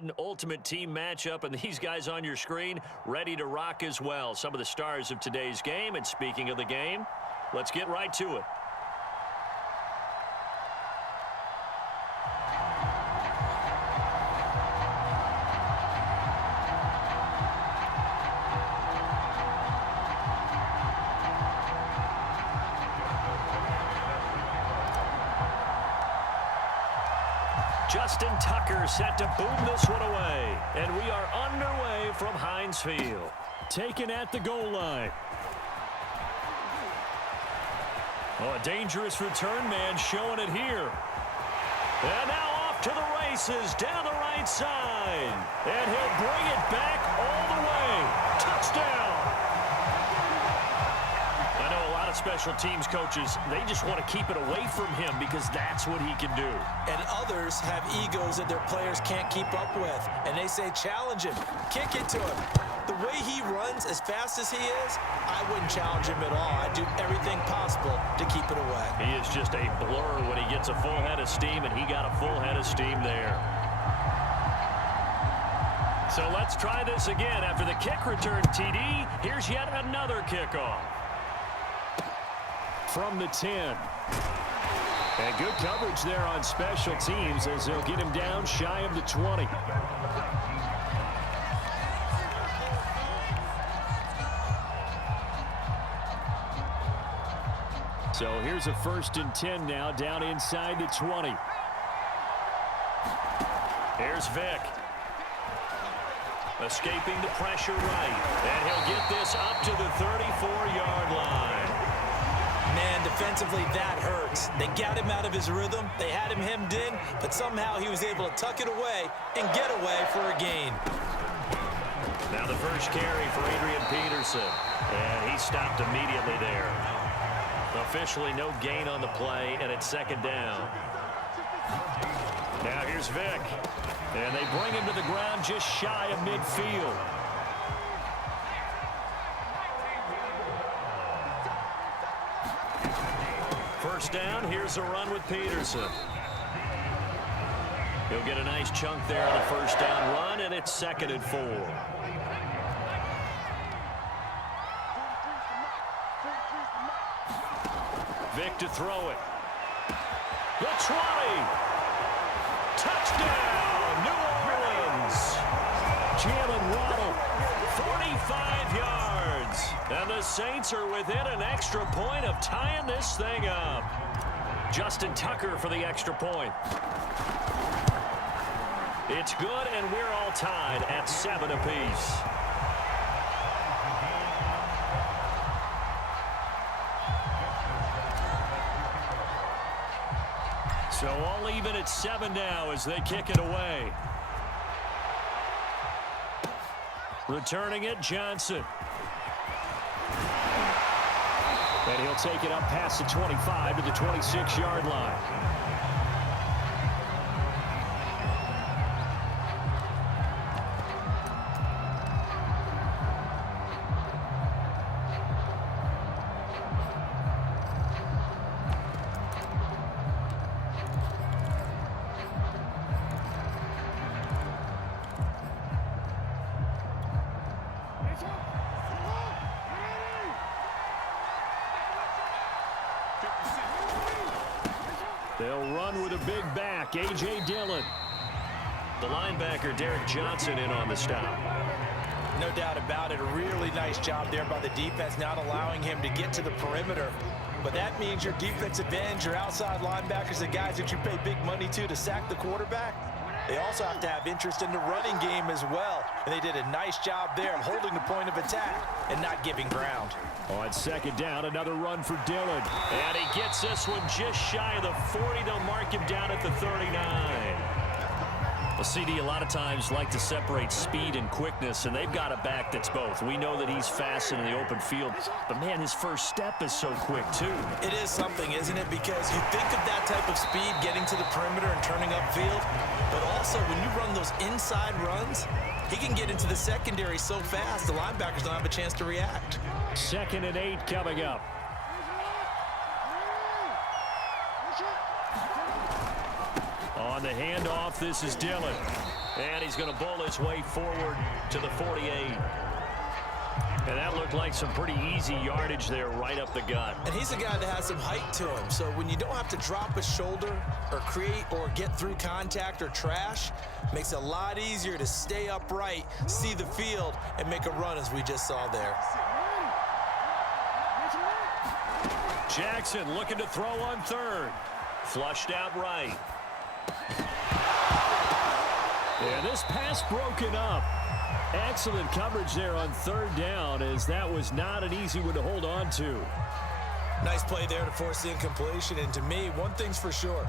An ultimate team matchup, and these guys on your screen ready to rock as well. Some of the stars of today's game. And speaking of the game, let's get right to it. Justin Tucker set to boom this one away. And we are underway from Heinz Field. Taken at the goal line. Oh, a dangerous return man showing it here. And now off to the races down the right side. And he'll bring it back all the way. Touchdown. I know a lot of special teams coaches, they just want to keep it away from him because that's what he can do. And others have egos that their players can't keep up with. And they say, challenge him, kick it to him. The way he runs as fast as he is, I wouldn't challenge him at all. I'd do everything possible to keep it away. He is just a blur when he gets a full head of steam, and he got a full head of steam there. So let's try this again. After the kick return TD, here's yet another kickoff. From the 10. And good coverage there on special teams as they'll get him down shy of the 20. So here's a 1st and 10 now down inside the 20. Here's Vick. Escaping the pressure right. And he'll get this up to the 34-yard line. Man, defensively, that hurts. They got him out of his rhythm. They had him hemmed in, but somehow he was able to tuck it away and get away for a gain. Now the first carry for Adrian Peterson. And he stopped immediately there. Officially no gain on the play, and it's 2nd down. Now here's Vick. And they bring him to the ground just shy of midfield. First down, here's a run with Peterson. He'll get a nice chunk there on the first down run, and it's 2nd and 4. Vick to throw it. The 20. Touchdown, New Orleans. Jalen Waddle. 45 yards. And the Saints are within an extra point of tying this thing up. Justin Tucker for the extra point. It's good, and we're all tied at 7 apiece. So all even at 7 now as they kick it away. Returning it, Johnson. And he'll take it up past the 25 to the 26-yard line. They'll run with a big back, A.J. Dillon. The linebacker, Derek Johnson, in on the stop. No doubt about it. A really nice job there by the defense, not allowing him to get to the perimeter. But that means your defensive ends, your outside linebackers, the guys that you pay big money to sack the quarterback, they also have to have interest in the running game as well. And they did a nice job there of holding the point of attack and not giving ground. On 2nd down, another run for Dillon. And he gets this one just shy of the 40. They'll mark him down at the 39. Well, CD, a lot of times like to separate speed and quickness, and they've got a back that's both. We know that he's fast in the open field, but, man, his first step is so quick, too. It is something, isn't it? Because you think of that type of speed getting to the perimeter and turning upfield, but also when you run those inside runs, he can get into the secondary so fast the linebackers don't have a chance to react. 2nd and 8 coming up. On the handoff, this is Dillon. And he's going to bowl his way forward to the 48. And that looked like some pretty easy yardage there right up the gut. And he's a guy that has some height to him. So when you don't have to drop a shoulder or create or get through contact or trash, makes it a lot easier to stay upright, see the field, and make a run as we just saw there. Jackson looking to throw on third. Flushed out right. And this pass broken up. Excellent coverage there on third down, as that was not an easy one to hold on to. Nice play there to force the incompletion. And to me, one thing's for sure.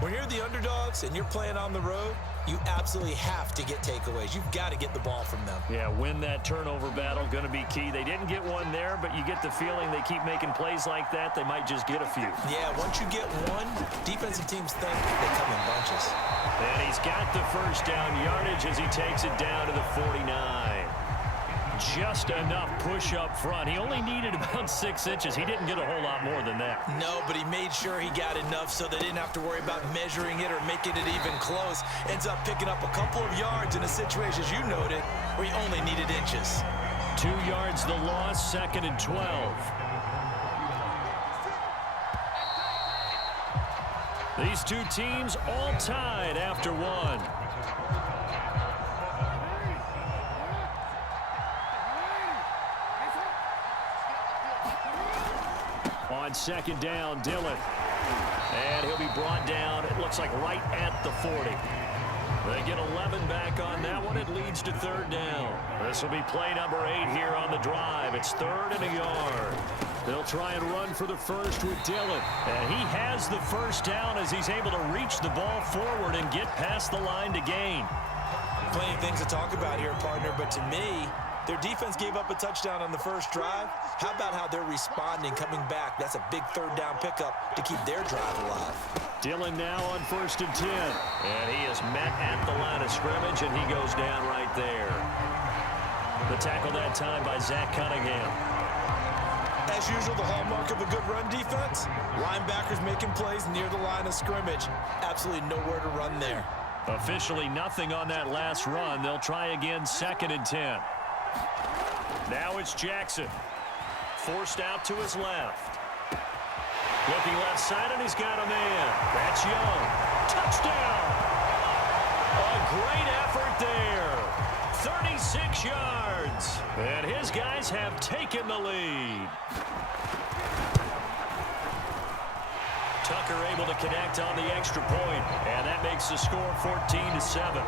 When you're the underdogs and you're playing on the road, you absolutely have to get takeaways. You've got to get the ball from them. Yeah, win that turnover battle, going to be key. They didn't get one there, but you get the feeling they keep making plays like that, they might just get a few. Yeah, once you get one, defensive teams think they come in bunches. And he's got the first down yardage as he takes it down to the 49. Just enough push up front. He only needed about 6 inches. He didn't get a whole lot more than that. No, but he made sure he got enough so they didn't have to worry about measuring it or making it even close. Ends up picking up a couple of yards in a situation, as you noted, where he only needed inches. 2 yards the loss, 2nd and 12. These two teams all tied after one. On 2nd down, Dillon. And he'll be brought down, it looks like right at the 40. They get 11 back on that one. It leads to 3rd down. This will be play number 8 here on the drive. It's 3rd and a yard. They'll try and run for the first with Dillon. And he has the first down as he's able to reach the ball forward and get past the line to gain. Plenty of things to talk about here, partner, but to me, their defense gave up a touchdown on the first drive. How about how they're responding, coming back? That's a big 3rd down pickup to keep their drive alive. Dillon now on 1st and 10. And he is met at the line of scrimmage, and he goes down right there. The tackle that time by Zach Cunningham. As usual, the hallmark of a good run defense, linebackers making plays near the line of scrimmage. Absolutely nowhere to run there. Officially nothing on that last run. They'll try again, 2nd and 10. Now it's Jackson. Forced out to his left. Looking left side, and he's got a man. That's Young. Touchdown! A great effort there. 36 yards. And his guys have taken the lead. Tucker able to connect on the extra point, and that makes the score 14-7.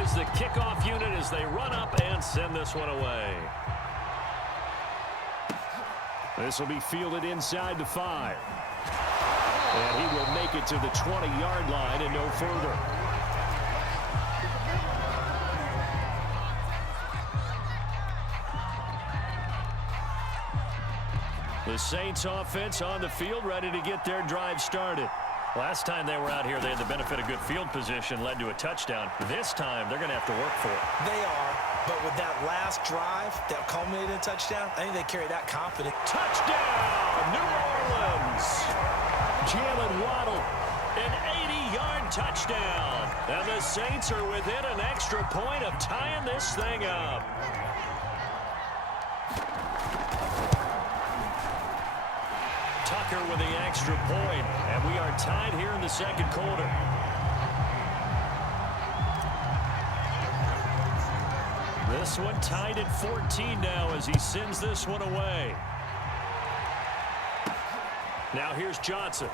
Is the kickoff unit as they run up and send this one away. This will be fielded inside the 5. And he will make it to the 20-yard line and no further. The Saints offense on the field, ready to get their drive started. Last time they were out here, they had the benefit of good field position, led to a touchdown. This time, they're going to have to work for it. They are, but with that last drive that culminated in a touchdown, I think they carry that confidence. Touchdown, New Orleans! Jalen Waddle, an 80-yard touchdown. And the Saints are within an extra point of tying this thing up. Tucker with the extra point, and we are tied here in the 2nd quarter. This one tied at 14 now as he sends this one away. Now here's Johnson.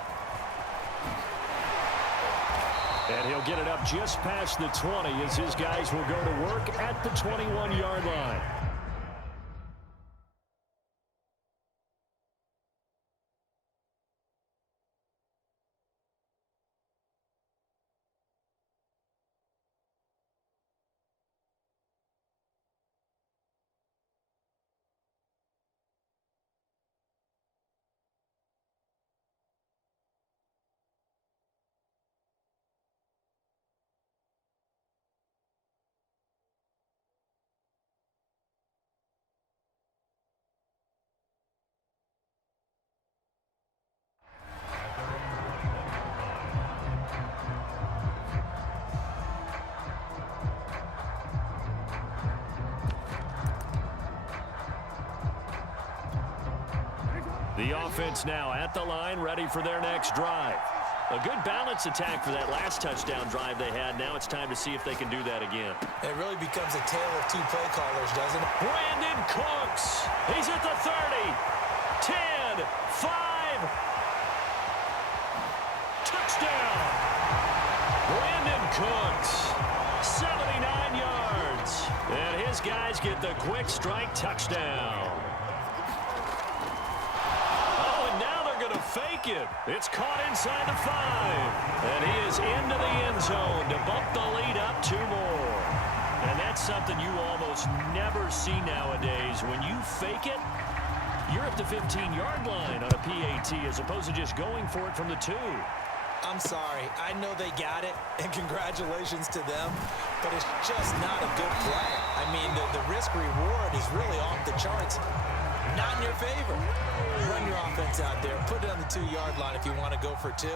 And he'll get it up just past the 20 as his guys will go to work at the 21-yard line. The offense now at the line, ready for their next drive. A good balance attack for that last touchdown drive they had. Now it's time to see if they can do that again. It really becomes a tale of two play callers, doesn't it? Brandon Cooks. He's at the 30. 10, 5. Touchdown. Brandon Cooks. 79 yards. And his guys get the quick strike touchdown. Fake it. It's caught inside the 5. And he is into the end zone to bump the lead up 2 more. And that's something you almost never see nowadays. When you fake it, you're at the 15-yard line on a PAT as opposed to just going for it from the 2. I'm sorry. I know they got it, and congratulations to them, but it's just not a good play. I mean, the risk-reward is really off the charts. Not in your favor. Run your offense out there. Put it on the 2-yard line if you want to go for 2.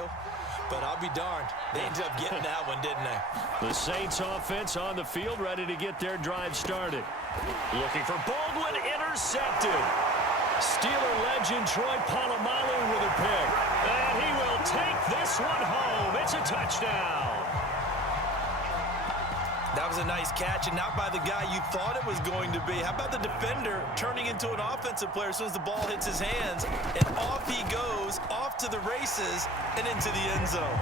But I'll be darned. They ended up getting that one, didn't they? The Saints offense on the field, ready to get their drive started. Looking for Baldwin, intercepted. Steeler legend Troy Polamalu with a pick. And he will take this one home. It's a touchdown. That was a nice catch, and not by the guy you thought it was going to be. How about the defender turning into an offensive player as soon as the ball hits his hands, and off he goes, off to the races, and into the end zone.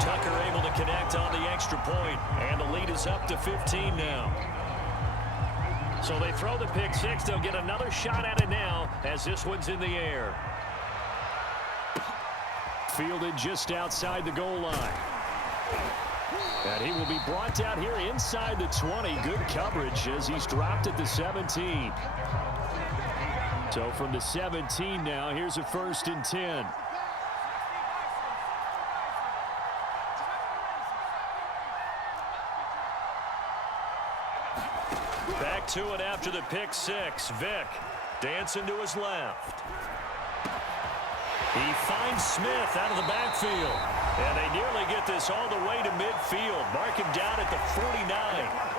Tucker able to connect on the extra point, and the lead is up to 15 now. So they throw the pick 6. They'll get another shot at it now as this one's in the air. Fielded just outside the goal line. And he will be brought down here inside the 20. Good coverage as he's dropped at the 17. So from the 17 now, here's a 1st and 10. Back to it after the pick 6. Vick dancing to his left. He finds Smith out of the backfield. And they nearly get this all the way to midfield. Mark him down at the 49.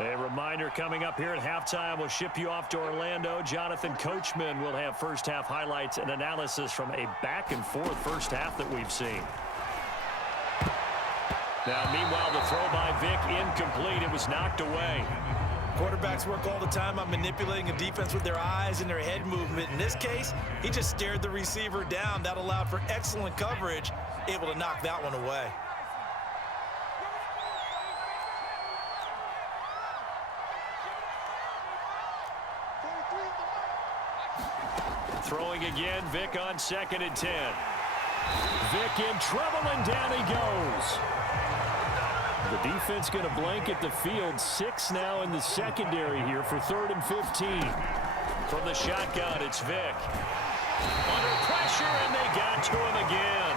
A reminder coming up here at halftime. We'll ship you off to Orlando. Jonathan Coachman will have first half highlights and analysis from a back and forth first half that we've seen. Now, meanwhile, the throw by Vick incomplete. It was knocked away. Quarterbacks work all the time on manipulating a defense with their eyes and their head movement. In this case, he just stared the receiver down. That allowed for excellent coverage, able to knock that one away. Throwing again, Vick on 2nd and 10. Vick in trouble, and down he goes. The defense going to blanket the field. 6 now in the secondary here for 3rd and 15. From the shotgun, it's Vick. Under pressure, and they got to him again.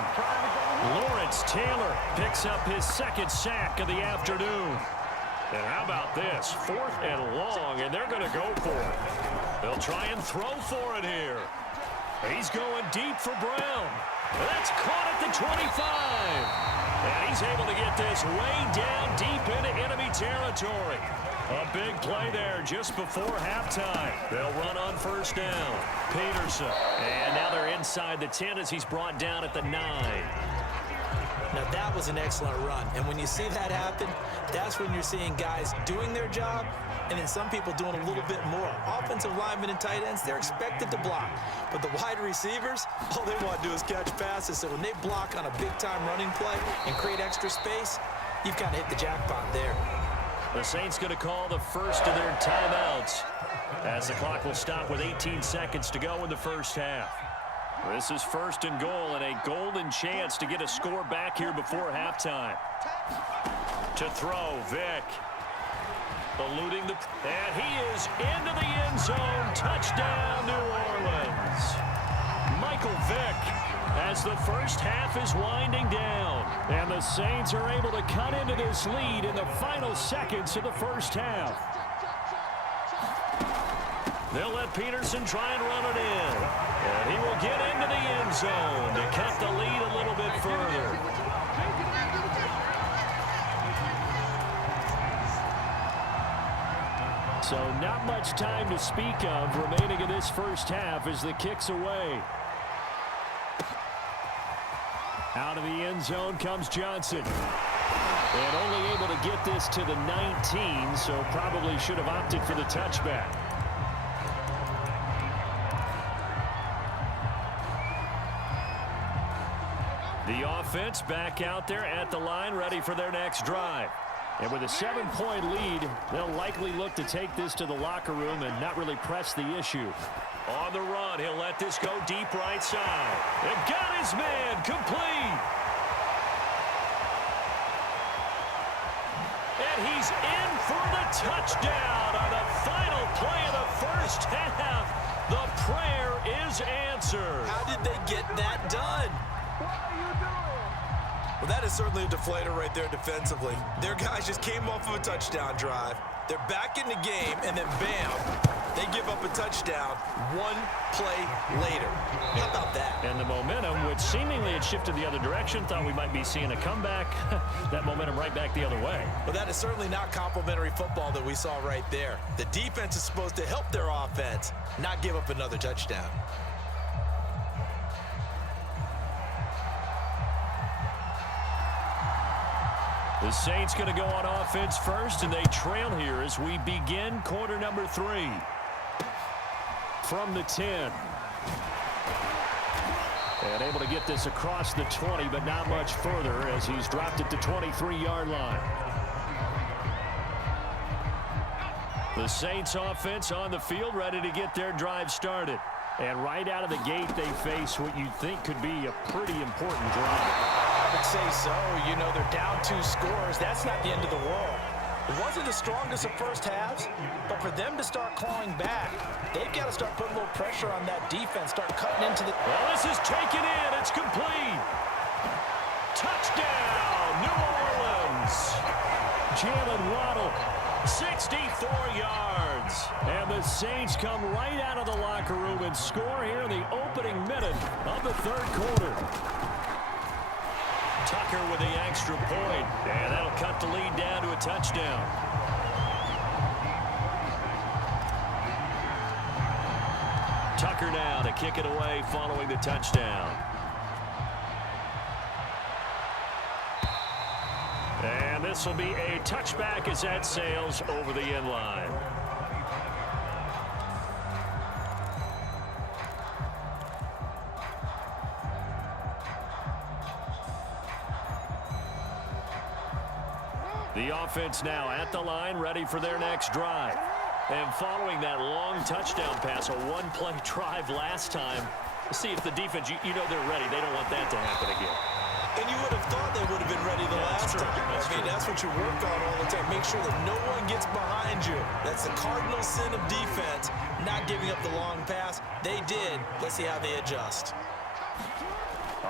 Lawrence Taylor picks up his 2nd sack of the afternoon. And how about this? 4th and long, and they're going to go for it. They'll try and throw for it here. He's going deep for Brown. That's caught at the 25. And he's able to get this way down deep into enemy territory. A big play there just before halftime. They'll run on 1st down. Peterson. And now they're inside the 10 as he's brought down at the 9. Now, that was an excellent run. And when you see that happen, that's when you're seeing guys doing their job and then some people doing a little bit more. Offensive linemen and tight ends, they're expected to block. But the wide receivers, all they want to do is catch passes. So when they block on a big-time running play and create extra space, you've kind of hit the jackpot there. The Saints going to call the first of their timeouts as the clock will stop with 18 seconds to go in the first half. This is 1st and goal and a golden chance to get a score back here before halftime. To throw, Vick. Eluding the... And he is into the end zone. Touchdown, New Orleans. Michael Vick as the first half is winding down. And the Saints are able to cut into this lead in the final seconds of the first half. They'll let Peterson try and run it in. And he will get into the end zone to cut the lead a little bit further. So not much time to speak of remaining in this first half as the kick's away. Out of the end zone comes Johnson. And only able to get this to the 19, so probably should have opted for the touchback. The offense back out there at the line, ready for their next drive. And with a 7-point lead, they'll likely look to take this to the locker room and not really press the issue. On the run, he'll let this go deep right side. They've got his man complete. And he's in for the touchdown on the final play of the first half. The prayer is answered. How did they get that done? Well, that is certainly a deflator right there defensively. Their guys just came off of a touchdown drive. They're back in the game, and then bam, they give up a touchdown one play later. How about that? And the momentum, which seemingly had shifted the other direction, thought we might be seeing a comeback. That momentum right back the other way. Well, that is certainly not complimentary football that we saw right there. The defense is supposed to help their offense, not give up another touchdown. The Saints going to go on offense first, and they trail here as we begin quarter number 3. From the 10. And able to get this across the 20, but not much further as he's dropped it to 23-yard line. The Saints offense on the field, ready to get their drive started. And right out of the gate, they face what you'd think could be a pretty important drive. I would say so. You know, they're down 2 scores. That's not the end of the world. It wasn't the strongest of first halves, but for them to start clawing back, they've got to start putting a little pressure on that defense, start cutting into the... Well, this is taken in. It's complete. Touchdown, New Orleans. Jalen Waddle. 64 yards. And the Saints come right out of the locker room and score here in the opening minute of the third quarter. Tucker with the extra point, and that'll cut the lead down to a touchdown. Tucker now to kick it away following the touchdown. And this will be a touchback as that sails over the end line. The offense now at the line, ready for their next drive. And following that long touchdown pass, a one-play drive last time, see if the defense, you know they're ready. They don't want that to happen again. And you would have thought they would have been ready the last time. That's what you work on all the time. Make sure that no one gets behind you. That's the cardinal sin of defense, not giving up the long pass. They did. Let's see how they adjust.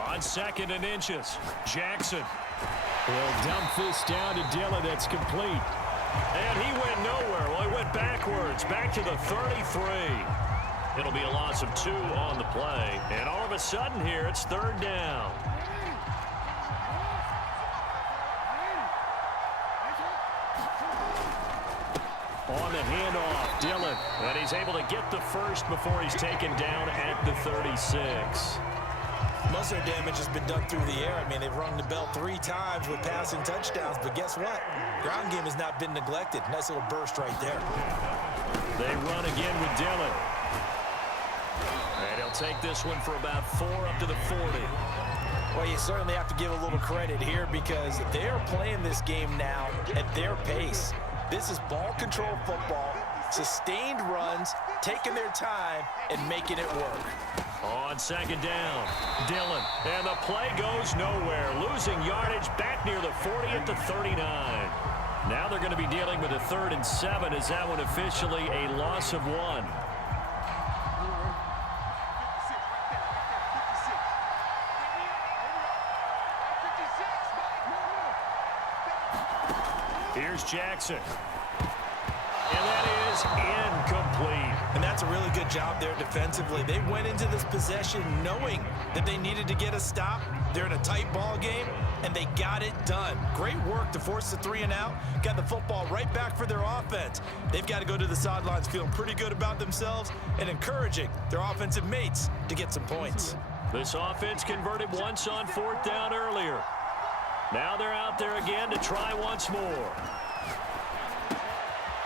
On 2nd and inches, Jackson. He'll dump this down to Dillon. That's complete. And he went nowhere. Well, he went backwards, back to the 33. It'll be a loss of 2 on the play. And all of a sudden here, it's 3rd down. On the handoff, Dillon. And he's able to get the first before he's taken down at the 36. Most of their damage has been done through the air. I mean, they've rung the bell 3 times with passing touchdowns, but guess what? Ground game has not been neglected. Nice little burst right there. They run again with Dillon. And he'll take this one for about 4 up to the 40. Well, you certainly have to give a little credit here because they are playing this game now at their pace. This is ball control football, sustained runs, taking their time, and making it work. On 2nd down, Dillon. And the play goes nowhere. Losing yardage back near the 40 at the 39. Now they're going to be dealing with a 3rd and 7 as that one officially a loss of 1. Here's Jackson. And that is incomplete. And that's a really good job there defensively. They went into this possession knowing that they needed to get a stop. They're in a tight ball game, and they got it done. Great work to force the 3 and out. Got the football right back for their offense. They've got to go to the sidelines feeling pretty good about themselves and encouraging their offensive mates to get some points. This offense converted once on 4th down earlier. Now they're out there again to try once more.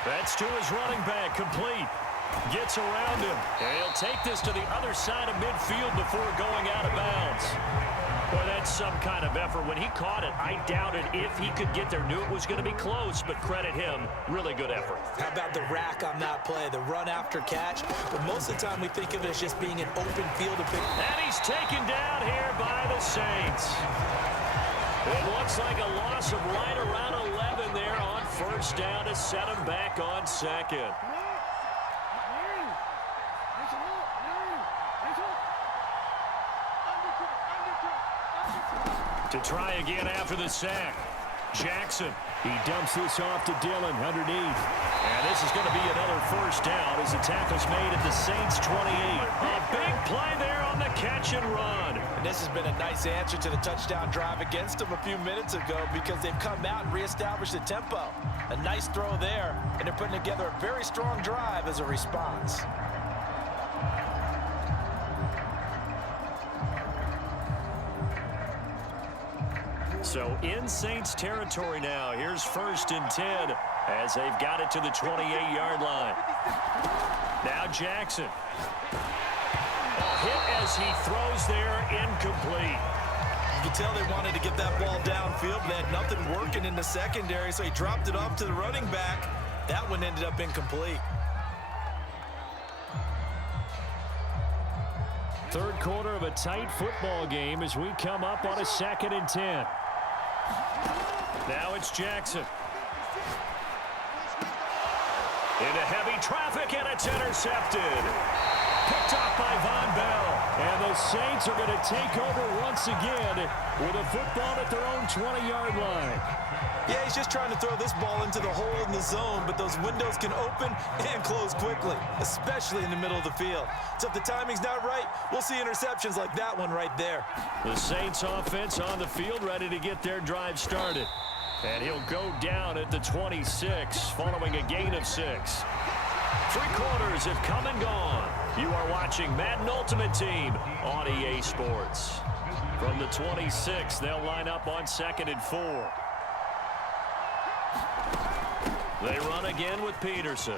That's to his running back, complete. Gets around him, and he'll take this to the other side of midfield before going out of bounds. Boy, that's some kind of effort. When he caught it, I doubted if he could get there. Knew it was going to be close, but credit him. Really good effort. How about the rack on that play, the run after catch? But most of the time we think of it as just being an open field to pick. And he's taken down here by the Saints. It looks like a loss of right around 11 there on 1st down to set him back on 2nd. To try again after the sack. Jackson. He dumps this off to Dillon underneath. And this is going to be another 1st down as the tackle's made at the Saints 28. A big play there on the catch and run. And this has been a nice answer to the touchdown drive against them a few minutes ago because they've come out and reestablished the tempo. A nice throw there, and they're putting together a very strong drive as a response. So in Saints territory now. Here's 1st and 10 as they've got it to the 28-yard line. Now Jackson. A hit as he throws there, incomplete. You can tell they wanted to get that ball downfield. They had nothing working in the secondary, so he dropped it off to the running back. That one ended up incomplete. 3rd quarter of a tight football game as we come up on a 2nd and 10. Now it's Jackson. Into heavy traffic, and it's intercepted. Picked off by Von Bell. And the Saints are going to take over once again with a football at their own 20-yard line. Yeah, he's just trying to throw this ball into the hole in the zone, but those windows can open and close quickly, especially in the middle of the field. So if the timing's not right, we'll see interceptions like that one right there. The Saints offense on the field ready to get their drive started. And he'll go down at the 26 following a gain of 6. 3 quarters have come and gone. You are watching Madden Ultimate Team on EA Sports. From the 26, they'll line up on 2nd and 4. They run again with Peterson.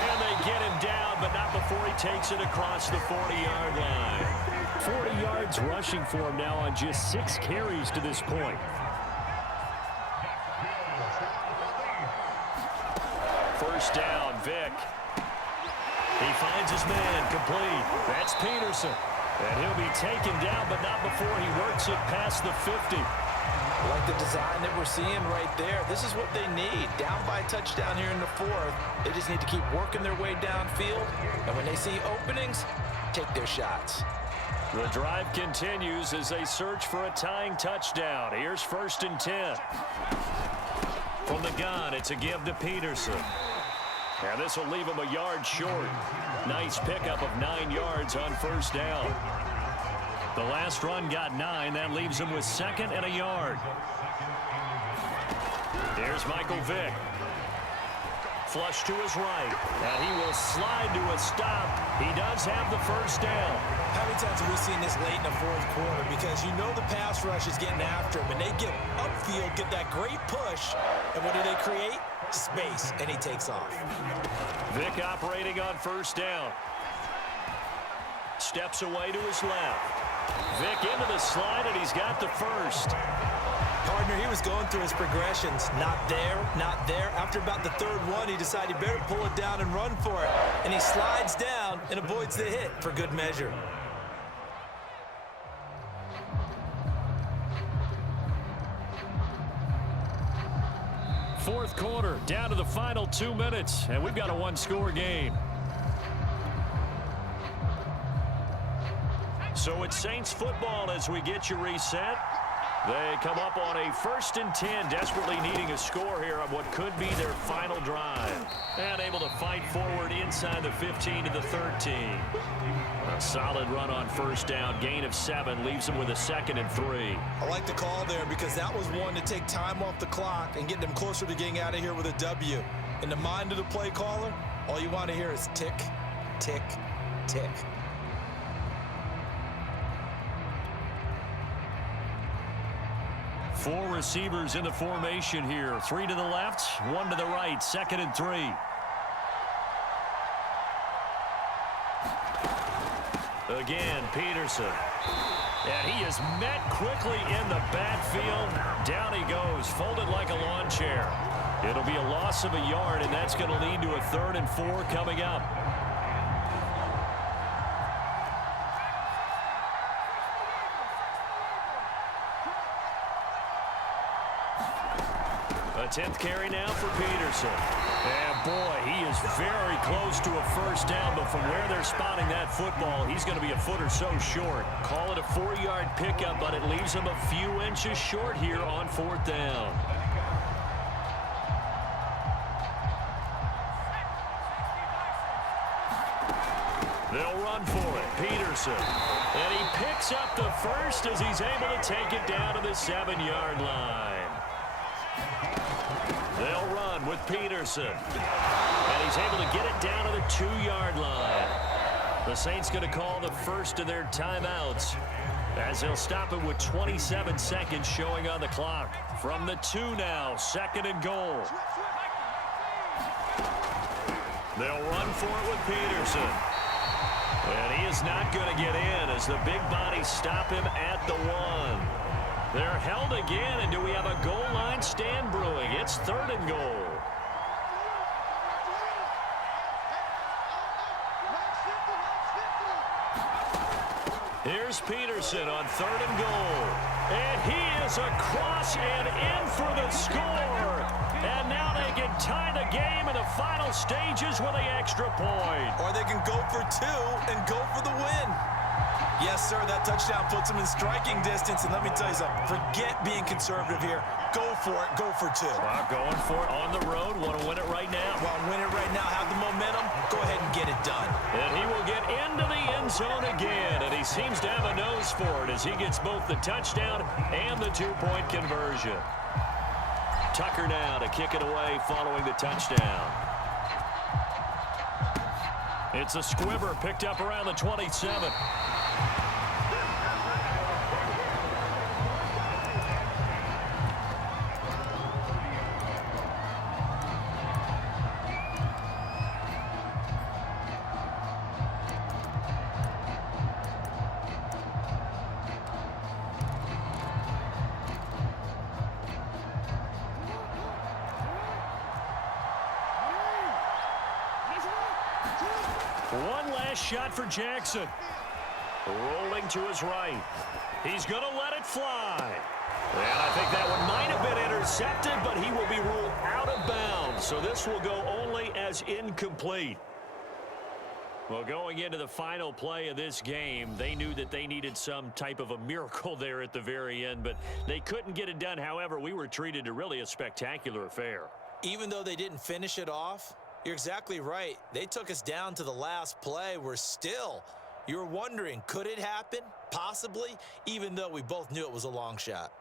And they get him down, but not before he takes it across the 40-yard line. 40 yards rushing for him now on just 6 carries to this point. 1st down, Vick. He finds his man, complete. That's Peterson. And he'll be taken down, but not before he works it past the 50. I like the design that we're seeing right there. This is what they need. Down by a touchdown here in the 4th. They just need to keep working their way downfield. And when they see openings, take their shots. The drive continues as they search for a tying touchdown. Here's 1st and 10. From the gun, it's a give to Peterson. And this will leave him a yard short. Nice pickup of 9 yards on 1st down. The last run got 9. That leaves him with 2nd and a yard. Here's Michael Vick. Flush to his right. And he will slide to a stop. He does have the 1st down. How many times have we seen this late in the 4th quarter? Because you know the pass rush is getting after him, and they get upfield, get that great push, and what do they create? Space, and he takes off. Vick operating on 1st down. Steps away to his left. Vick into the slide, and he's got the 1st. Partner, he was going through his progressions. Not there, not there. After about the 3rd one, he decided better pull it down and run for it. And he slides down and avoids the hit for good measure. Fourth quarter, down to the final 2 minutes, and we've got a 1-score game. So it's Saints football as we get you reset. They come up on a 1st and 10, desperately needing a score here on what could be their final drive. And able to fight forward inside the 15 to the 13. A solid run on 1st down, gain of 7, leaves them with a 2nd and 3. I like the call there because that was one to take time off the clock and get them closer to getting out of here with a W. In the mind of the play caller, all you want to hear is tick, tick, tick. Four receivers in the formation here. 3 to the left, 1 to the right. 2nd and 3. Again, Peterson. And he is met quickly in the backfield. Down he goes, folded like a lawn chair. It'll be a loss of a yard, and that's going to lead to a 3rd and 4 coming up. A 10th carry now for Peterson. And boy, he is very close to a 1st down, but from where they're spotting that football, he's going to be a foot or so short. Call it a 4-yard pickup, but it leaves him a few inches short here on 4th down. They'll run for it. Peterson. And he picks up the 1st as he's able to take it down to the 7-yard line. They'll run with Peterson. And he's able to get it down to the 2-yard line. The Saints going to call the first of their timeouts as they'll stop it with 27 seconds showing on the clock. From the 2 now, 2nd and goal. They'll run for it with Peterson. And he is not going to get in as the big bodies stop him at the 1. They're held again, and do we have a goal line stand brewing? It's 3rd and goal. Here's Peterson on 3rd and goal. And he is across and in for the score. And now they can tie the game in the final stages with the extra point. Or they can go for 2 and go for the win. Yes, sir, that touchdown puts them in striking distance. And let me tell you something, forget being conservative here. Go for it, go for 2. Well, going for it on the road. Want to win it right now? Well, win it right now, have the momentum. Go ahead and get it done. And he will get into the end zone again. And he seems to have a nose for it as he gets both the touchdown and the 2-point conversion. Tucker now to kick it away following the touchdown. It's a squibber picked up around the 27. One last shot for Jackson. Rolling to his right. He's going to let it fly. And I think that one might have been intercepted, but he will be ruled out of bounds. So this will go only as incomplete. Well, going into the final play of this game, they knew that they needed some type of a miracle there at the very end, but they couldn't get it done. However, we were treated to really a spectacular affair. Even though they didn't finish it off, you're exactly right. They took us down to the last play. We're still, you were wondering, could it happen? Possibly, even though we both knew it was a long shot.